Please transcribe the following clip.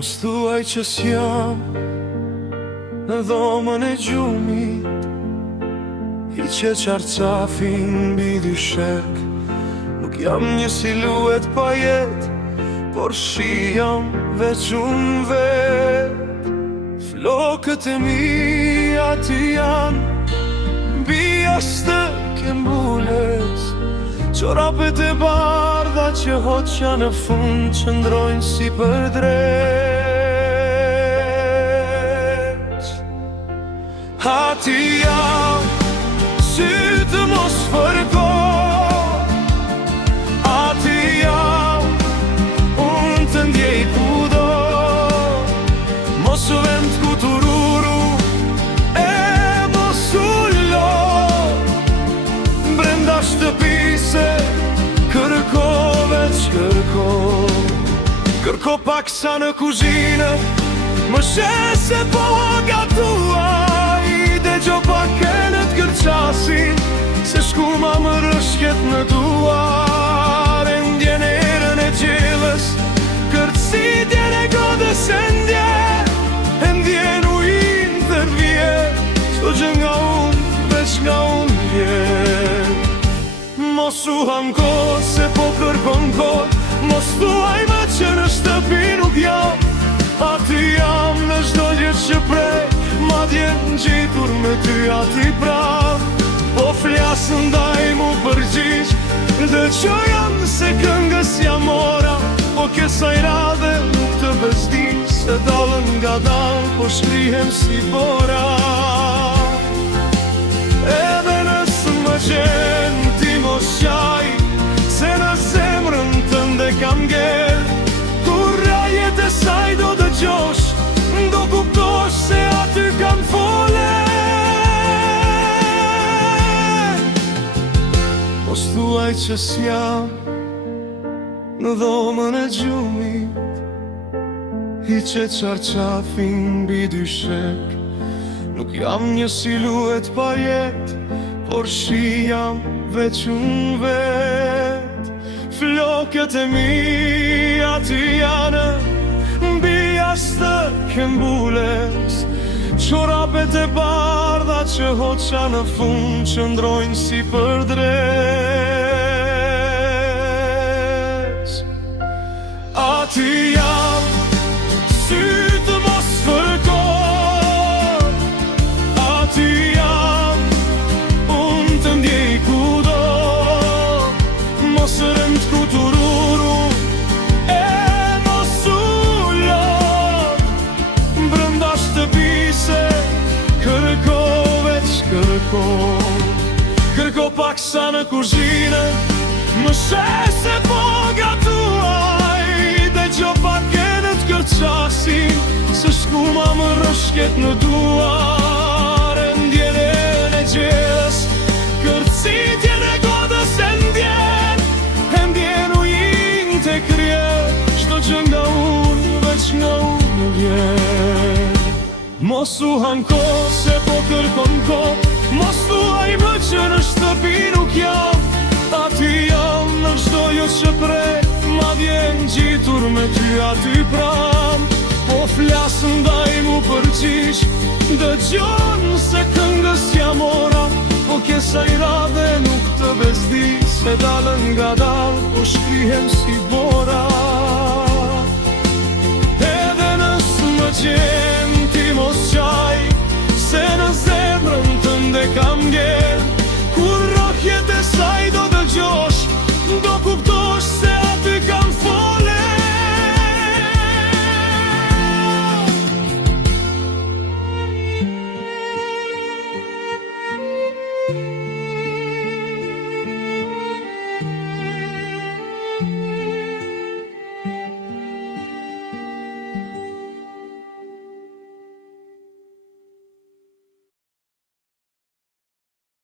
Mos thuaj që s'jam në dhomën e gjumit, hiqe qarqafin mbi dy shek. Nuk jam një siluet pa jet, por shi jam veç unë vet. Flokët e mi aty janë mbi ashtë këmbulës, qorapet e bardha që hoqja në fund qëndrojnë si për dreq. Aty jam, sytë mos fërko. Aty jam, unë të ndjej kudo. Mos u vend kutururu e mos u lo. Brenda shtëpise kërko veç kërko. Kërko pak sa në kuzhinë, më shese po gatuaj. Dëgjo pak e në t'kërqasin, se shkuma më rëshket në duar. E ndjen erën e gjellës, kërcitjen e godës e ndjen. E ndjen ujin dhe vjen, qdo gjë nga unë, veç nga unë vjen. Mos u hanko se po kërkon kot, mos thuaj më që në shtëpi nuk jam. Aty jam në çdo gjë që prej, madje ngjitur me ty aty pranë. Po flasë ndaj mu përgjigj, dëgjoj jam se këngës jam mora. Po kësaj radhe nuk të bezdi, se dalën nga dal, po shkrihem si bora. Edhe nësë më gjen ti mos qaj, se në zemrën tënde kam ger. Kur rajet e saj do dëgjosh, do kuptosh se aty kam fole. Mos thuaj që s'jam në dhomën e gjumit, hiqe qarqafin mbi dy shek. Nuk jam një siluet pa jet, por shi jam veç unë vet. Flokët e mi aty janë mbi ashtë këmbulës, qorapet e bardha që hoqa në fund qëndrojnë si për dreq. Aty jam, sytë mos fërko. Aty jam, unë të ndjej kudo. Mos rënd kutururu e mos u lo. Brënda shtëpise kërko veç kërko. Kërko pak sa në kuzhinë, më shese po gatuaj. Dëgjo pak e në t'kërqasin, se shkuma më rëshket në duar. E ndjen erën e gjellës, kërcitjen e godës e ndjen. E ndjen ujin të krye, qdo gjë nga unë, veç nga unë vjen. Mos u hanko se po kërkon kot, mos thuaj më që në shtëpi nuk jam. Aty jam në çdo gjë që prej, madje ngjitur me ty aty pranë. Po flasë ndaj mu përgjigj, dëgjon se këngës jam mora. Po kësaj radhe nuk të bezdi, se dalën nga dal, po shkrihem si bora.